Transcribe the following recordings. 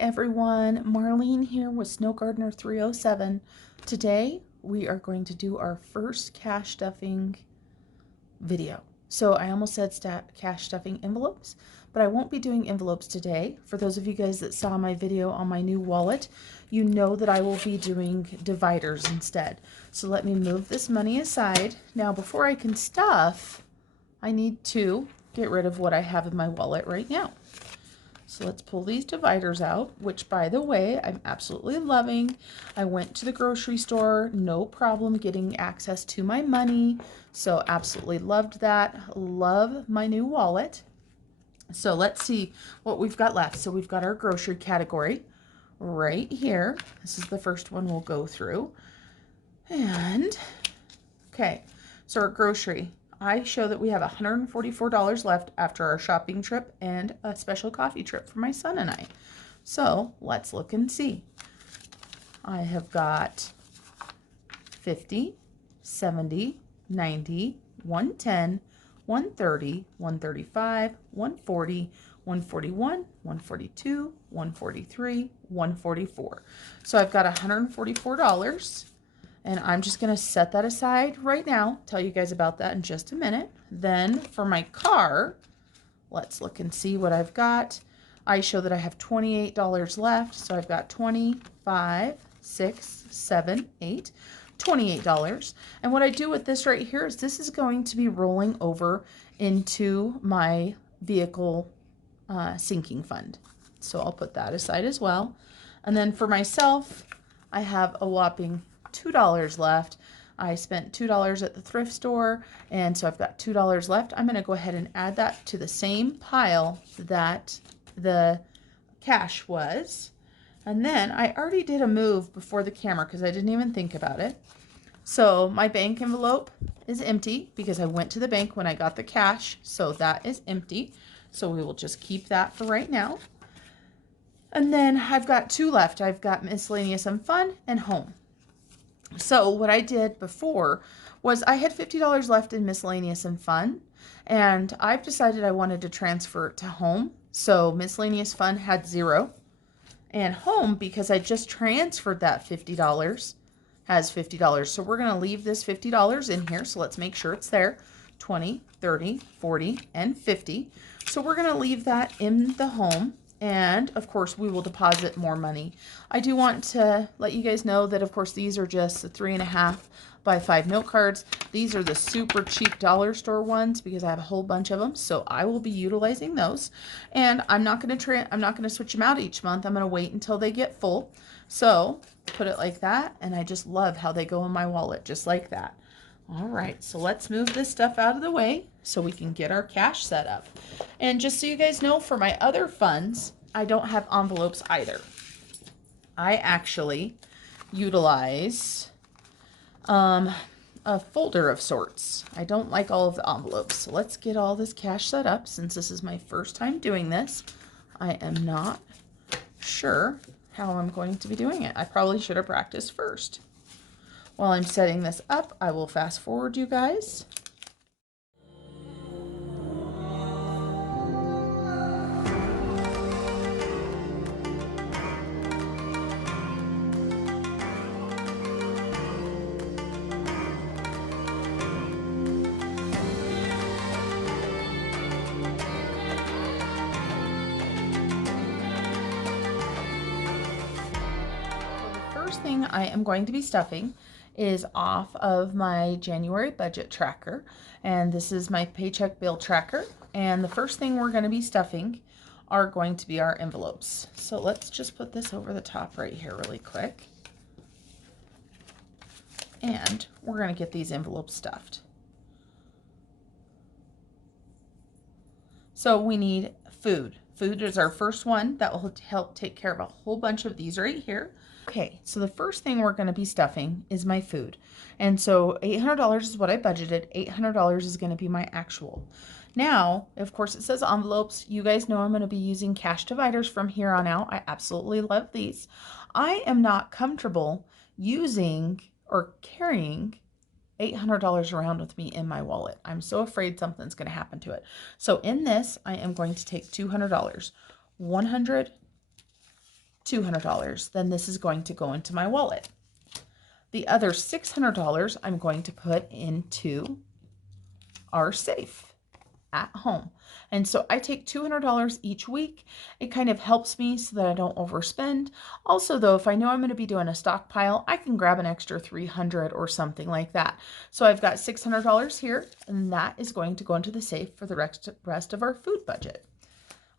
everyone, Marlene here with Snow Gardener 307. Today we are going to do our first cash stuffing video. So I almost said cash stuffing envelopes, but I won't be doing envelopes today. For those of you guys that saw my video on my new wallet, you know that I will be doing dividers instead. So let me move this money aside. Now before I can stuff, I need to get rid of what I have in my wallet right now. So let's pull these dividers out, which by the way, I'm absolutely loving. I went to the grocery store, no problem getting access to my money. So absolutely loved that. Love my new wallet. So let's see what we've got left. So we've got our grocery category right here. This is the first one we'll go through. And okay, so our grocery. I show that we have $144 left after our shopping trip and a special coffee trip for my son and I. So let's look and see. I have got 50, 70, 90, 110, 130, 135, 140, 141, 142, 143, 144. So I've got $144. And I'm just going to set that aside right now. Tell you guys about that in just a minute. Then for my car, let's look and see what I've got. I show that I have $28 left. So I've got 25, 6, 7, 8, $28. And what I do with this right here is this is going to be rolling over into my vehicle sinking fund. So I'll put that aside as well. And then for myself, I have a whopping $2 left. I spent $2 at the thrift store, and so I've got $2 left. I'm going to go ahead and add that to the same pile that the cash was. And then I already did a move before the camera because I didn't even think about it. So my bank envelope is empty because I went to the bank when I got the cash, so that is empty. So we will just keep that for right now. And then I've got two left. I've got miscellaneous and fun and home. So what I did before was I had $50 left in miscellaneous and fun, and I've decided I wanted to transfer it to home. So miscellaneous fun had 0, and home, because I just transferred that $50, has $50. So we're going to leave this $50 in here. So let's make sure it's there. 20, 30, 40, and 50. So we're going to leave that in the home. And of course we will deposit more money. I do want to let you guys know that of course these are just the 3.5 by 5 note cards. These are the super cheap dollar store ones because I have a whole bunch of them. So I will be utilizing those, and I'm not going to switch them out each month. I'm going to wait until they get full. So put it like that, and I just love how they go in my wallet just like that. All right, so let's move this stuff out of the way so we can get our cash set up. And just so you guys know, for my other funds, I don't have envelopes either. I actually utilize a folder of sorts. I don't like all of the envelopes. So let's get all this cash set up. Since this is my first time doing this, I am not sure how I'm going to be doing it. I probably should have practiced first. While I'm setting this up, I will fast forward you guys. Thing I am going to be stuffing is off of my January budget tracker, and this is my paycheck bill tracker, and the first thing we're going to be stuffing are going to be our envelopes. So let's just put this over the top right here really quick, and we're going to get these envelopes stuffed. So we need food. Food is our first one that will help take care of a whole bunch of these right here. Okay, so the first thing we're going to be stuffing is my food. And so $800 is what I budgeted. $800 is going to be my actual. Now, of course, it says envelopes. You guys know I'm going to be using cash dividers from here on out. I absolutely love these. I am not comfortable using or carrying $800 around with me in my wallet. I'm so afraid something's going to happen to it. So in this, I am going to take $200, 100, $200. Then this is going to go into my wallet. The other $600 I'm going to put into our safe at home. And so I take $200 each week. It kind of helps me so that I don't overspend. Also though, if I know I'm going to be doing a stockpile, I can grab an extra $300 or something like that. So I've got $600 here, and that is going to go into the safe for the rest of our food budget.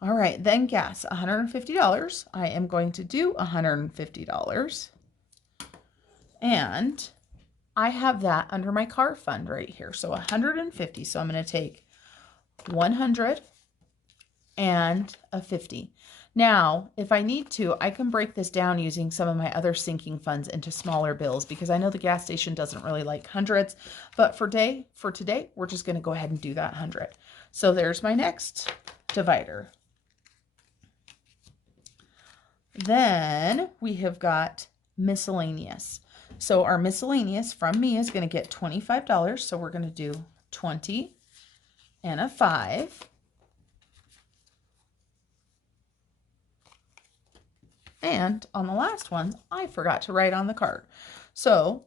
All right, then gas, $150. I am going to do $150. And I have that under my car fund right here. So 150. So I'm going to take 100 and a 50. Now, if I need to, I can break this down using some of my other sinking funds into smaller bills, because I know the gas station doesn't really like hundreds, but for today, we're just going to go ahead and do that 100. So there's my next divider. Then we have got miscellaneous. So our miscellaneous from me is going to get $25. So we're going to do 20 and a 5. And on the last one, I forgot to write on the card. So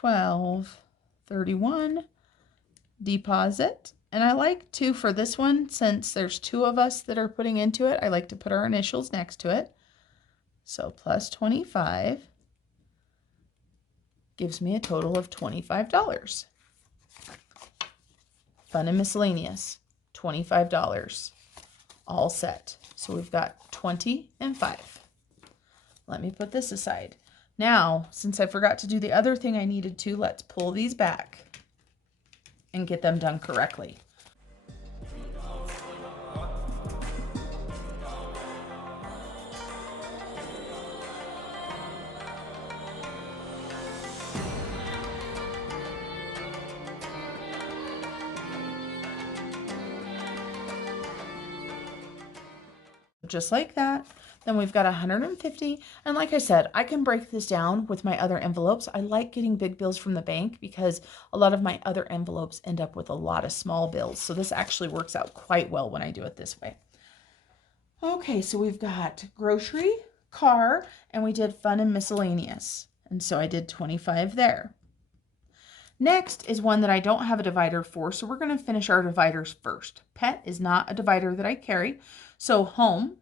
1231 deposit. And I like to, for this one, since there's 2 of us that are putting into it, I like to put our initials next to it. So plus 25 gives me a total of $25. Fun and miscellaneous, $25. All set. So we've got 20 and 5. Let me put this aside. Now, since I forgot to do the other thing I needed to, let's pull these back and get them done correctly. Just like that. Then we've got 150. And like I said, I can break this down with my other envelopes. I like getting big bills from the bank because a lot of my other envelopes end up with a lot of small bills. So this actually works out quite well when I do it this way. Okay, so we've got grocery, car, and we did fun and miscellaneous. And so I did 25 there. Next is one that I don't have a divider for, so we're going to finish our dividers first. Pet is not a divider that I carry, so home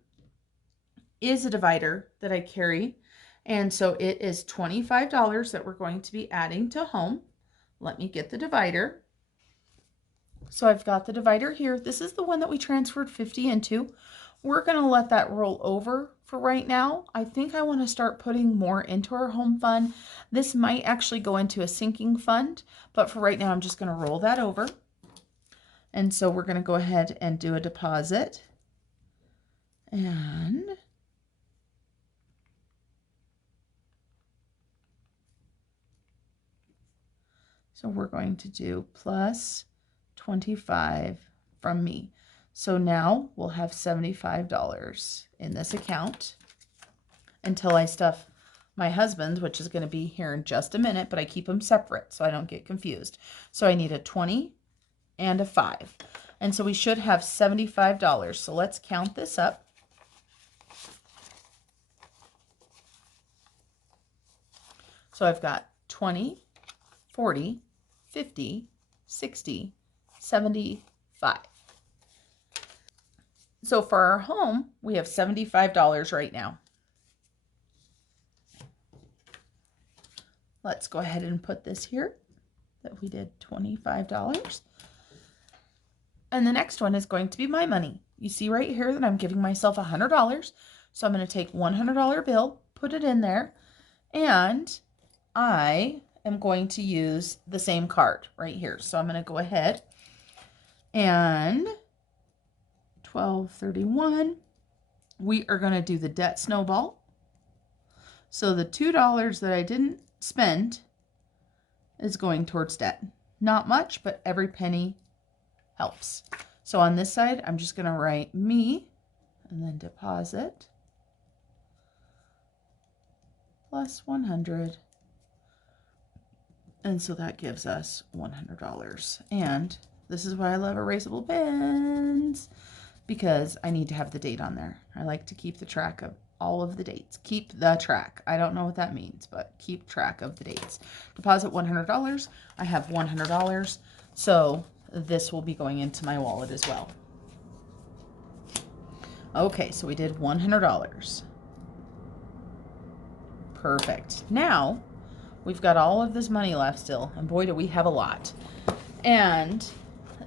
is a divider that I carry, and so it is $25 that we're going to be adding to home. Let me get the divider. So I've got the divider here. This is the one that we transferred 50 into. We're going to let that roll over for right now. I think I want to start putting more into our home fund. This might actually go into a sinking fund, but for right now, I'm just going to roll that over. And so we're going to go ahead and do a deposit. And so we're going to do plus 25 from me. So now we'll have $75 in this account until I stuff my husband's, which is going to be here in just a minute, but I keep them separate so I don't get confused. So I need a 20 and a 5. And so we should have $75. So let's count this up. So I've got 20, 40, 50, 60, 75. So for our home, we have $75 right now. Let's go ahead and put this here that we did $25. And the next one is going to be my money. You see right here that I'm giving myself $100. So I'm going to take $100 bill, put it in there, and I am going to use the same card right here. So I'm going to go ahead and 1231. We are going to do the debt snowball. So the $2 that I didn't spend is going towards debt. Not much, but every penny helps. So on this side, I'm just going to write me and then deposit plus 100. And so that gives us $100. And this is why I love erasable pens, because I need to have the date on there. I like to keep the track of all of the dates. Keep the track. I don't know what that means, but keep track of the dates. Deposit $100. I have $100, so this will be going into my wallet as well. Okay, so we did $100. Perfect. Now, we've got all of this money left still, and boy, do we have a lot. And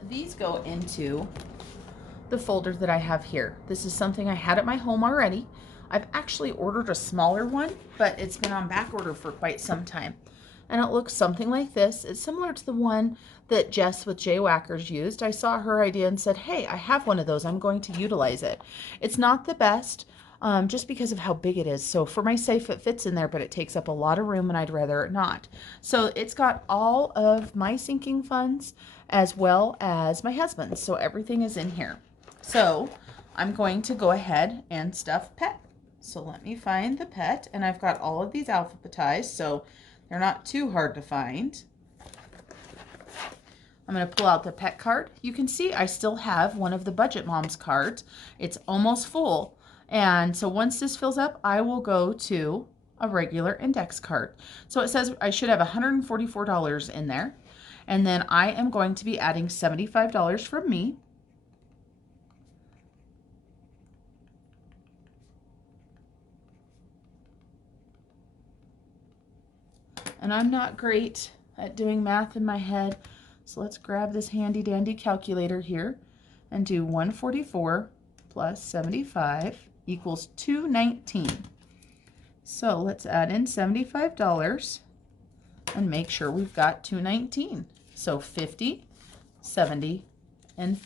these go into the folder that I have here. This is something I had at my home already. I've actually ordered a smaller one, but it's been on back order for quite some time. And it looks something like this. It's similar to the one that Jess with J Whackers used. I saw her idea and said, hey, I have one of those. I'm going to utilize it. It's not the best, just because of how big it is. So for my safe, it fits in there, but it takes up a lot of room and I'd rather it not. So it's got all of my sinking funds as well as my husband's. So everything is in here. So I'm going to go ahead and stuff Pet. So let me find the Pet, and I've got all of these alphabetized, so they're not too hard to find. I'm going to pull out the Pet card. You can see I still have one of the Budget Moms cards. It's almost full. And so once this fills up, I will go to a regular index card. So it says I should have $144 in there. And then I am going to be adding $75 from me. And I'm not great at doing math in my head. So let's grab this handy dandy calculator here and do 144 plus 75 equals 219. So let's add in $75 and make sure we've got 219. So 50, 70, and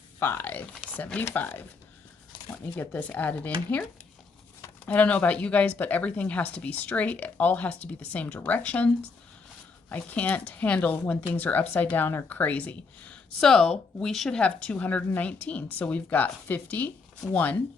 75. Let me get this added in here. I don't know about you guys, but everything has to be straight. It all has to be the same directions. I can't handle when things are upside down or crazy. So we should have 219. So we've got 51,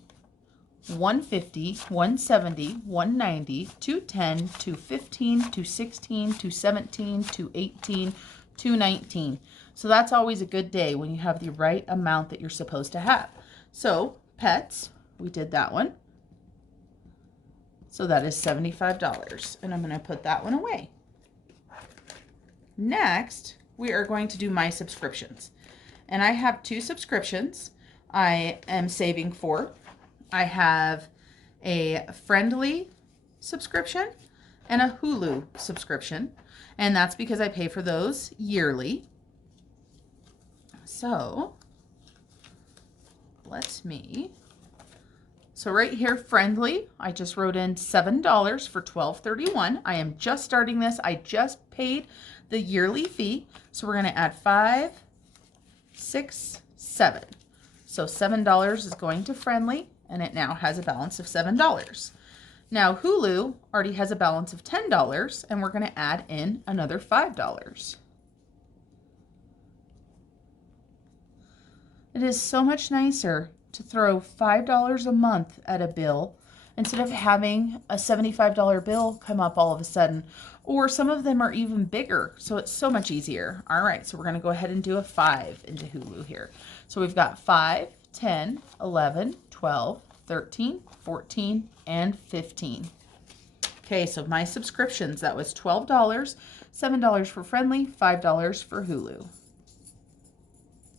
150, 170, 190, 210, 215, 216, 217, 218, 219. So that's always a good day when you have the right amount that you're supposed to have. So pets, we did that one. So that is $75, and I'm going to put that one away. Next, we are going to do my subscriptions. And I have 2 subscriptions I am saving for. I have a Friendly subscription and a Hulu subscription. And that's because I pay for those yearly. So, So right here, Friendly, I just wrote in $7 for $12.31. I am just starting this. I just paid the yearly fee. So we're going to add 5, 6, 7. So $7 is going to Friendly, and it now has a balance of $7. Now Hulu already has a balance of $10, and we're going to add in another $5. It is so much nicer to throw $5 a month at a bill instead of having a $75 bill come up all of a sudden, or some of them are even bigger, so it's so much easier. All right, so we're going to go ahead and do a 5 into Hulu here. So we've got 5, 10, 11, 12, 13, 14, and 15. Okay, so my subscriptions, that was $12, $7 for Friendly, $5 for Hulu.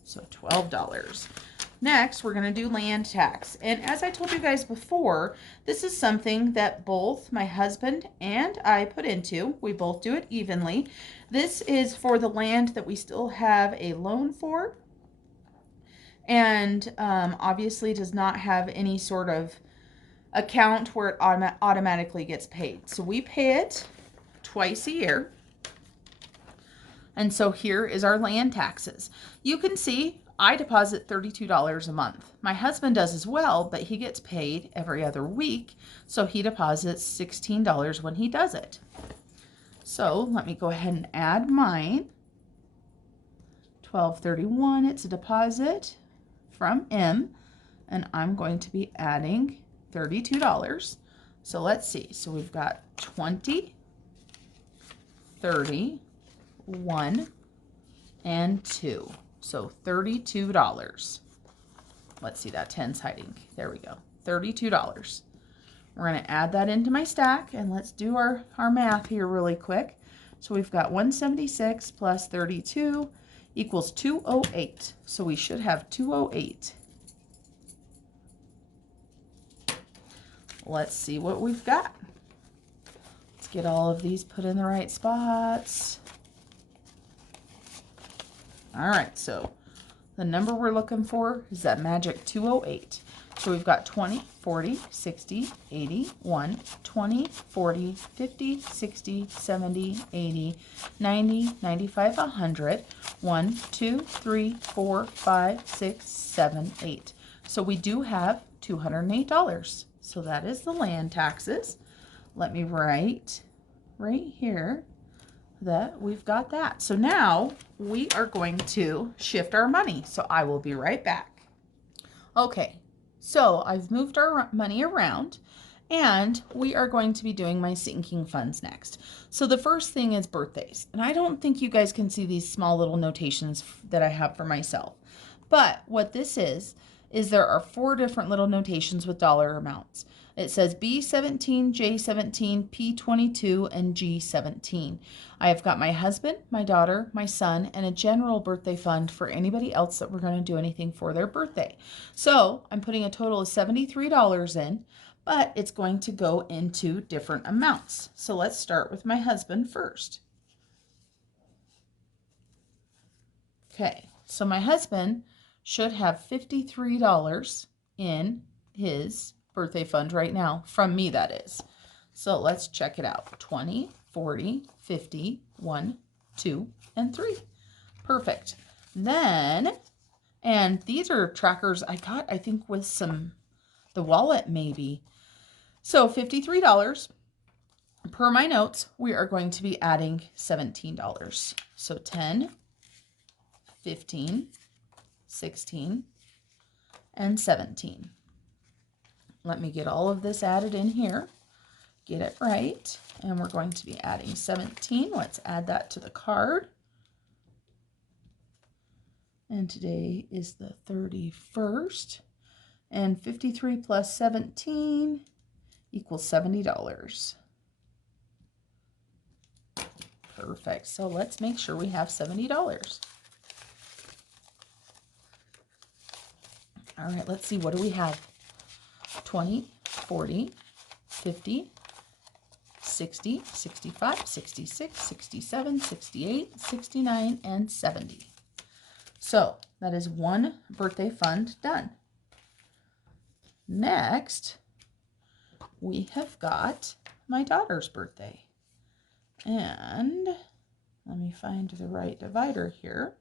So $12. Next, we're going to do land tax. And as I told you guys before, this is something that both my husband and I put into. We both do it evenly. This is for the land that we still have a loan for. And obviously does not have any sort of account where it automatically gets paid. So we pay it twice a year. And so here is our land taxes. You can see I deposit $32 a month. My husband does as well, but he gets paid every other week, so he deposits $16 when he does it. So let me go ahead and add mine. $12.31, it's a deposit from M, and I'm going to be adding $32. So let's see. So we've got 20, 30, 1, and 2. So $32. Let's see, that 10's hiding. There we go. $32. We're going to add that into my stack, and let's do our math here really quick. So we've got 176 plus 32 equals 208. So we should have 208. Let's see what we've got. Let's get all of these put in the right spots. All right, so the number we're looking for is that magic 208. So we've got 20, 40, 60, 80, 1, 20, 40, 50, 60, 70, 80, 90, 95, 100, 1, 2, 3, 4, 5, 6, 7, 8. So we do have $208. So that is the land taxes. Let me write right here that we've got that. So now we are going to shift our money. So I will be right back. Okay, so I've moved our money around and we are going to be doing my sinking funds next. So the first thing is birthdays. And I don't think you guys can see these small little notations that I have for myself. But what this is there are 4 different little notations with dollar amounts. It says B17, J17, P22, and G17. I have got my husband, my daughter, my son, and a general birthday fund for anybody else that we're going to do anything for their birthday. So I'm putting a total of $73 in, but it's going to go into different amounts. So let's start with my husband first. Okay, so my husband should have $53 in his birthday fund right now, from me that is. So let's check it out. 20, 40, 50, 1, 2, and 3. Perfect. Then, and these are trackers I got, I think, with the wallet maybe. So $53. Per my notes, we are going to be adding $17. So 10, 15, 16, and 17. Let me get all of this added in here, get it right, and we're going to be adding 17. Let's add that to the card. And today is the 31st, and 53 plus 17 equals $70. Perfect. So let's make sure we have $70. All right, let's see, what do we have? 20, 40, 50, 60, 65, 66, 67, 68, 69, and 70. So that is one birthday fund done. Next, we have got my daughter's birthday. And let me find the right divider here.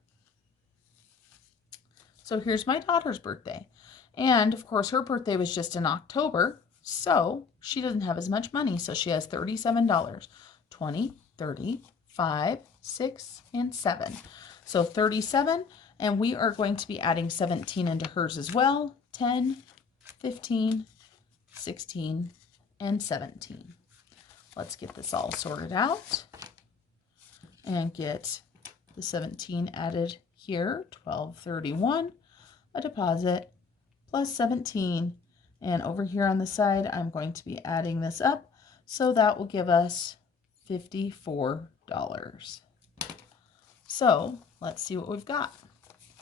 So here's my daughter's birthday. And of course, her birthday was just in October, so she doesn't have as much money. So she has $37. 20, 30, 5, 6, and 7. So 37, and we are going to be adding 17 into hers as well. 10, 15, 16, and 17. Let's get this all sorted out and get the 17 added here. 1231, a deposit, plus 17. And over here on the side, I'm going to be adding this up. So that will give us $54. So let's see what we've got.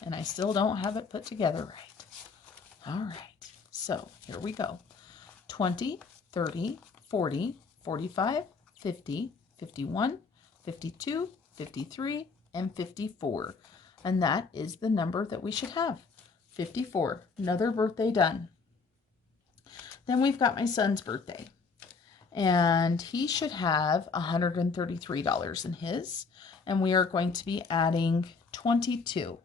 And I still don't have it put together right. All right, so here we go. 20, 30, 40, 45, 50, 51, 52, 53, and 54. And that is the number that we should have. 54, another birthday done. Then we've got my son's birthday. And he should have $133 in his. And we are going to be adding 22.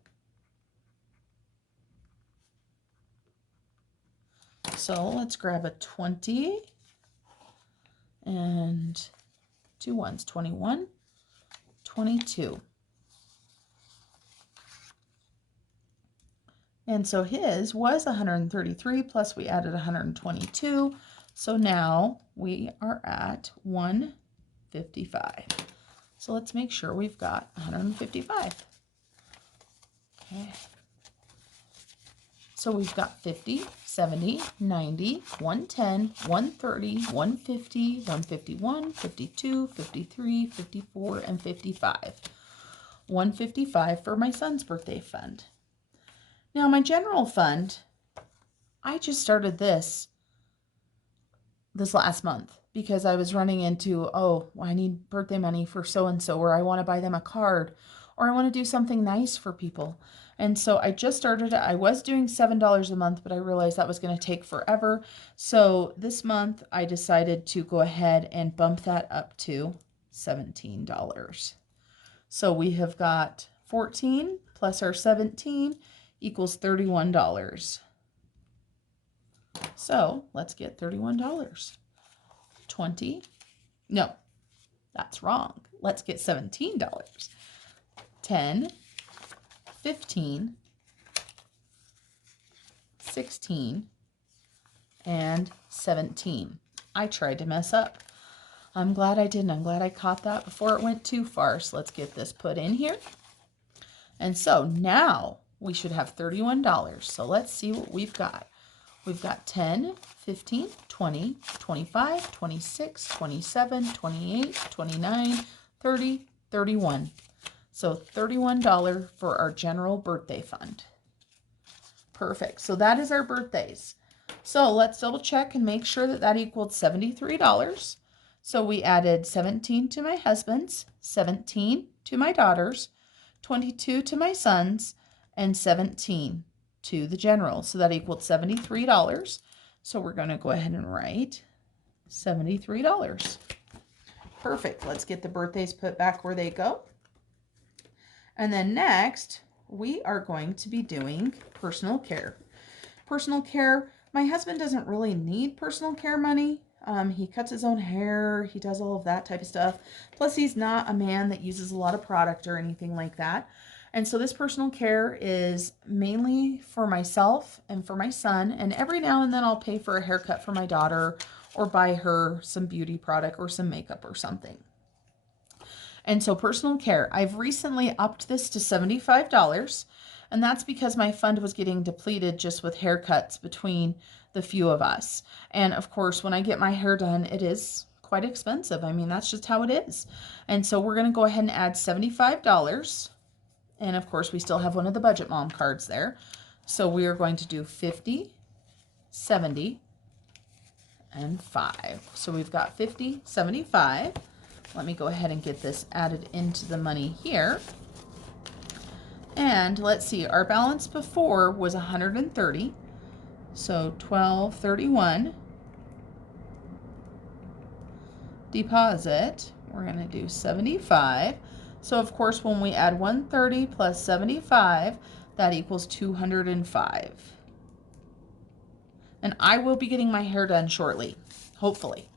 So let's grab a 20 and 2 ones, 21, 22. And so his was 133 plus we added 122. So now we are at 155. So let's make sure we've got 155. Okay. So we've got 50, 70, 90, 110, 130, 150, 151, 52, 53, 54, and 55. 155 for my son's birthday fund. Now my general fund, I just started this last month because I was running into, oh, I need birthday money for so-and-so, or I want to buy them a card, or I want to do something nice for people. And so I just started it. I was doing $7 a month, but I realized that was going to take forever. So this month I decided to go ahead and bump that up to $17. So we have got 14 plus our 17 equals $31. So let's get $31. 20. No, that's wrong. Let's get $17. 10, 15, 16, and 17. I tried to mess up. I'm glad I didn't. I'm glad I caught that before it went too far. So let's get this put in here. And so now we should have $31. So let's see what we've got. We've got 10, 15, 20, 25, 26, 27, 28, 29, 30, 31. So $31 for our general birthday fund. Perfect. So that is our birthdays. So let's double check and make sure that that equaled $73. So we added 17 to my husband's, 17 to my daughter's, 22 to my son's, and 17 to the general. So that equaled $73. So we're going to go ahead and write $73. Perfect. Let's get the birthdays put back where they go. And then next, we are going to be doing personal care. Personal care, my husband doesn't really need personal care money. He cuts his own hair. He does all of that type of stuff. Plus, he's not a man that uses a lot of product or anything like that. And so this personal care is mainly for myself and for my son. And every now and then I'll pay for a haircut for my daughter or buy her some beauty product or some makeup or something. And so personal care, I've recently upped this to $75. And that's because my fund was getting depleted just with haircuts between the few of us. And of course, when I get my hair done, it is quite expensive. I mean, that's just how it is. And so we're going to go ahead and add $75. And of course, we still have one of the Budget Mom cards there. So we are going to do 50, 70, and 5. So we've got 50, 75. Let me go ahead and get this added into the money here. And let's see, our balance before was 130. So 1231. Deposit, we're going to do 75. So of course, when we add 130 plus 75, that equals 205. And I will be getting my hair done shortly, hopefully.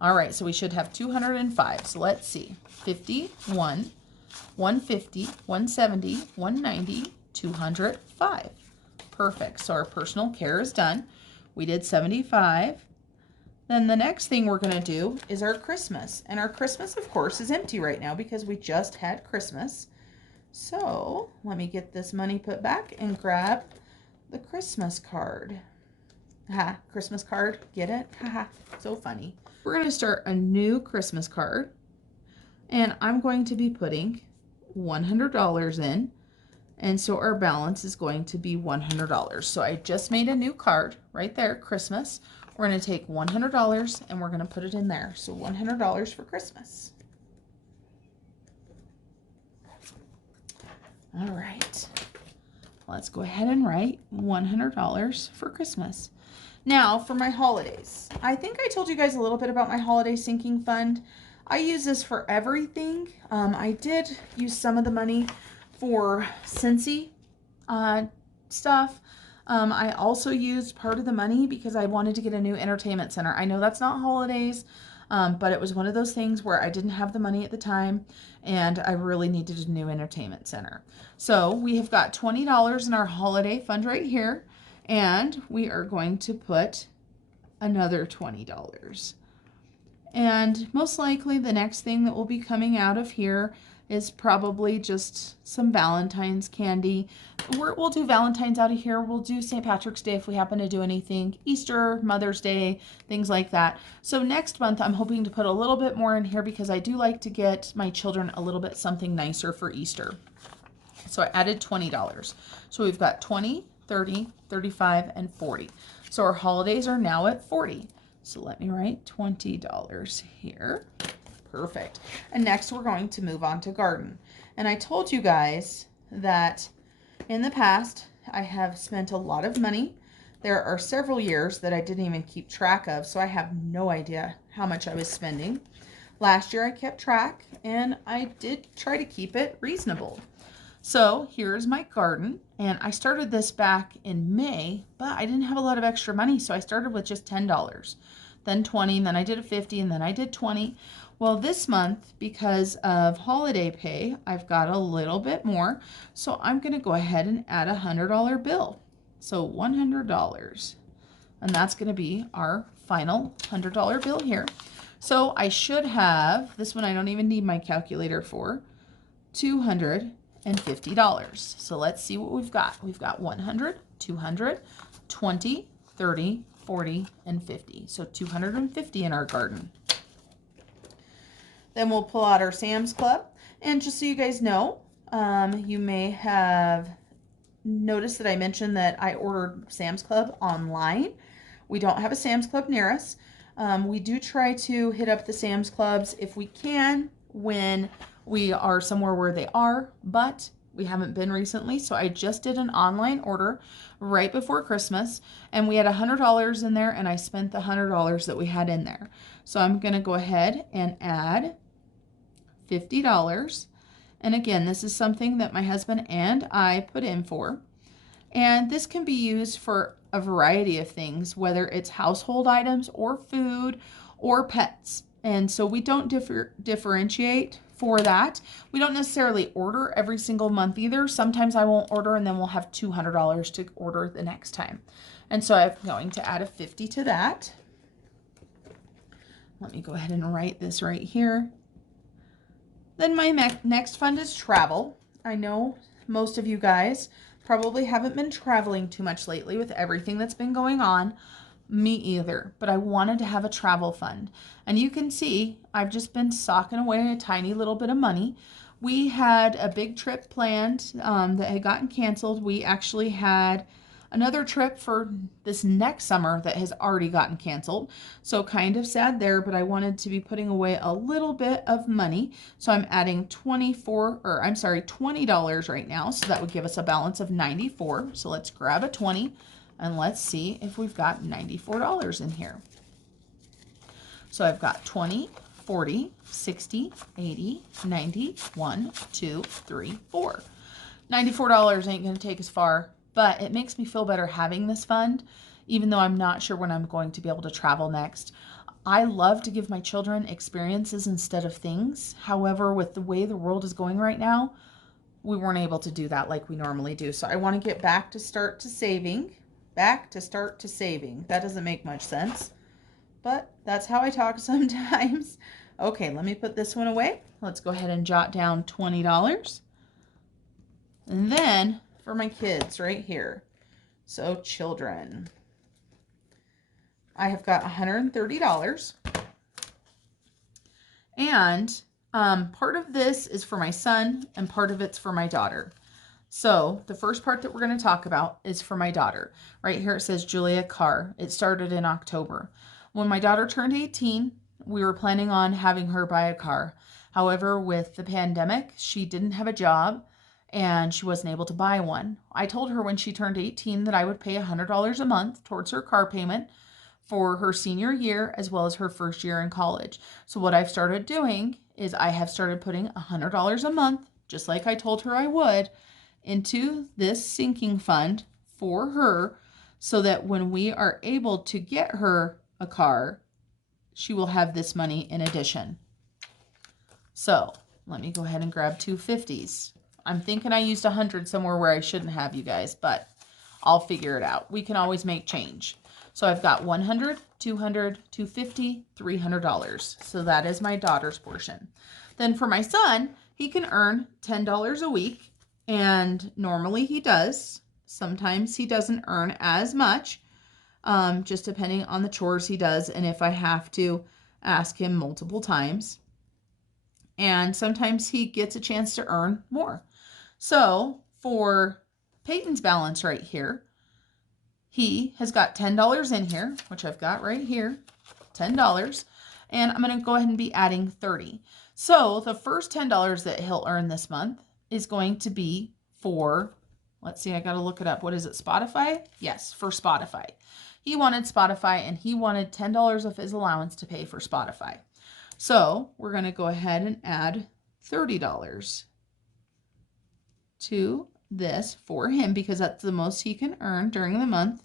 All right, so we should have 205. So let's see, 51, 150, 170, 190, 205. Perfect. So our personal care is done. We did 75. Then the next thing we're going to do is our Christmas. And our Christmas, of course, is empty right now because we just had Christmas. So let me get this money put back and grab the Christmas card. Ha, Christmas card. Get it? Haha, so funny. We're going to start a new Christmas card. And I'm going to be putting $100 in. And so our balance is going to be $100. So I just made a new card right there, Christmas. We're going to take $100 and we're going to put it in there. So $100 for Christmas. All right. Let's go ahead and write $100 for Christmas. Now for my holidays. I think I told you guys a little bit about my holiday sinking fund. I use this for everything. I did use some of the money for Scentsy stuff. I also used part of the money because I wanted to get a new entertainment center. I know that's not holidays, but it was one of those things where I didn't have the money at the time and I really needed a new entertainment center. So we have got $20 in our holiday fund right here, and we are going to put another $20. And most likely the next thing that will be coming out of here is probably just some Valentine's candy. We'll do Valentine's out of here. We'll do St. Patrick's Day if we happen to do anything. Easter, Mother's Day, things like that. So next month, I'm hoping to put a little bit more in here because I do like to get my children a little bit something nicer for Easter. So I added $20. So we've got 20, 30, 35, and 40. So our holidays are now at 40. So let me write $20 here. Perfect. And next we're going to move on to garden. And I told you guys that in the past I have spent a lot of money. There are several years that I didn't even keep track of, so I have no idea how much I was spending. Last year I kept track and I did try to keep it reasonable. So here's my garden, and I started this back in May, but I didn't have a lot of extra money, so I started with just $10, then 20, and then I did a 50, and then I did 20. Well, this month, because of holiday pay, I've got a little bit more, so I'm going to go ahead and add a $100 bill. So $100, and that's going to be our final $100 bill here. So I should have, this one I don't even need my calculator for, $250. So let's see what we've got. We've got 100, 200, 20, 30, 40, and 50. So 250 in our garden. Then we'll pull out our Sam's Club. And just so you guys know, you may have noticed that I mentioned that I ordered Sam's Club online. We don't have a Sam's Club near us. We do try to hit up the Sam's Clubs if we can when we are somewhere where they are, but we haven't been recently. So I just did an online order right before Christmas, and we had $100 in there, and I spent the $100 that we had in there. So I'm going to go ahead and add $50. And again, this is something that my husband and I put in for. And this can be used for a variety of things, whether it's household items or food or pets. And so we don't differentiate for that. We don't necessarily order every single month either. Sometimes I won't order, and then we'll have $200 to order the next time. And so I'm going to add a 50 to that. Let me go ahead and write this right here. Then my next fund is travel. I know most of you guys probably haven't been traveling too much lately with everything that's been going on. Me either, but I wanted to have a travel fund. And you can see I've just been socking away a tiny little bit of money. We had a big trip planned that had gotten canceled. We actually had another trip for this next summer that has already gotten canceled. So kind of sad there, but I wanted to be putting away a little bit of money. So I'm adding $20 right now. So that would give us a balance of 94. So let's grab a 20. And let's see if we've got $94 in here. So I've got 20, 40, 60, 80, 90, 1, 2, 3, 4. $94 ain't going to take us far, but it makes me feel better having this fund, even though I'm not sure when I'm going to be able to travel next. I love to give my children experiences instead of things. However, with the way the world is going right now, we weren't able to do that like we normally do. So I want to get back to start to saving. That doesn't make much sense, but that's how I talk sometimes. Okay, let me put this one away. Let's go ahead and jot down $20. And then for my kids right here. So children, I have got $130. And part of this is for my son and part of it's for my daughter. So the first part that we're going to talk about is for my daughter. Right here it says Julia Carr. It started in October. When my daughter turned 18, we were planning on having her buy a car. However, with the pandemic, she didn't have a job and she wasn't able to buy one. I told her when she turned 18 that I would pay $100 a month towards her car payment for her senior year as well as her first year in college. So what I've started doing is I have started putting $100 a month, just like I told her I would, into this sinking fund for her so that when we are able to get her a car, she will have this money in addition. So let me go ahead and grab two 50s. I'm thinking I used 100 somewhere where I shouldn't have, you guys, but I'll figure it out. We can always make change. So I've got 100, 200, 250, $300. So that is my daughter's portion. Then for my son, he can earn $10 a week, and normally he does. Sometimes he doesn't earn as much, just depending on the chores he does and if I have to ask him multiple times. And sometimes he gets a chance to earn more. So for Peyton's balance right here, he has got $10 in here, which I've got right here, $10. And I'm going to go ahead and be adding 30. So the first $10 that he'll earn this month is going to be for, let's see, I got to look it up. What is it, Spotify? Yes, for Spotify. He wanted Spotify, and he wanted $10 of his allowance to pay for Spotify. So we're going to go ahead and add $30 to this for him because that's the most he can earn during the month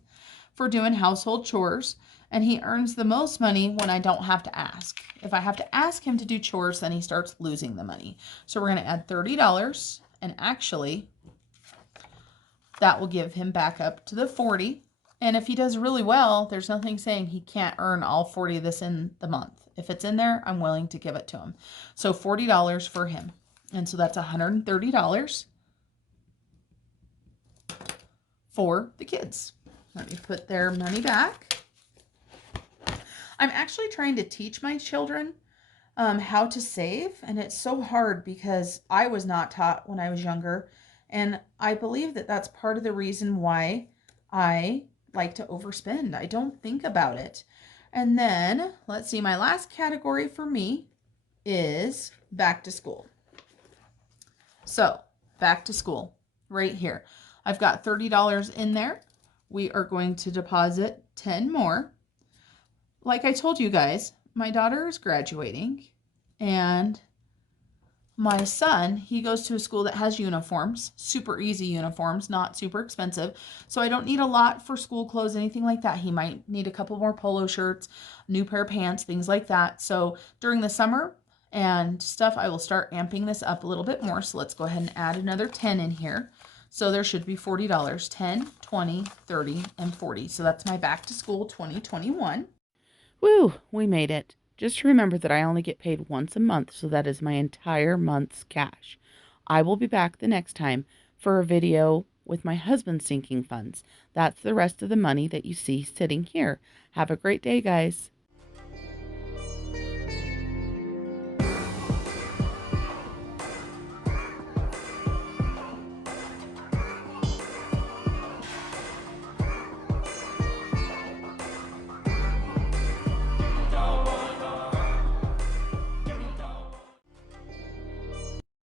for doing household chores. And he earns the most money when I don't have to ask. If I have to ask him to do chores, then he starts losing the money. So we're going to add $30, and actually that will give him back up to the 40. And if he does really well, there's nothing saying he can't earn all 40 of this in the month. If it's in there, I'm willing to give it to him. So $40 for him. And so that's $130 for the kids. Let me put their money back. I'm actually trying to teach my children how to save, and it's so hard because I was not taught when I was younger, and I believe that that's part of the reason why I like to overspend. I don't think about it. And then, let's see, my last category for me is back to school. So, back to school, right here. I've got $30 in there. We are going to deposit 10 more. Like I told you guys, my daughter is graduating, and my son, he goes to a school that has uniforms, super easy uniforms, not super expensive. So I don't need a lot for school clothes, anything like that. He might need a couple more polo shirts, new pair of pants, things like that. So during the summer and stuff, I will start amping this up a little bit more. So let's go ahead and add another 10 in here. So there should be $40, 10, 20, 30, and 40. So that's my back to school 2021. Woo, we made it. Just remember that I only get paid once a month, so that is my entire month's cash. I will be back the next time for a video with my husband's sinking funds. That's the rest of the money that you see sitting here. Have a great day, guys.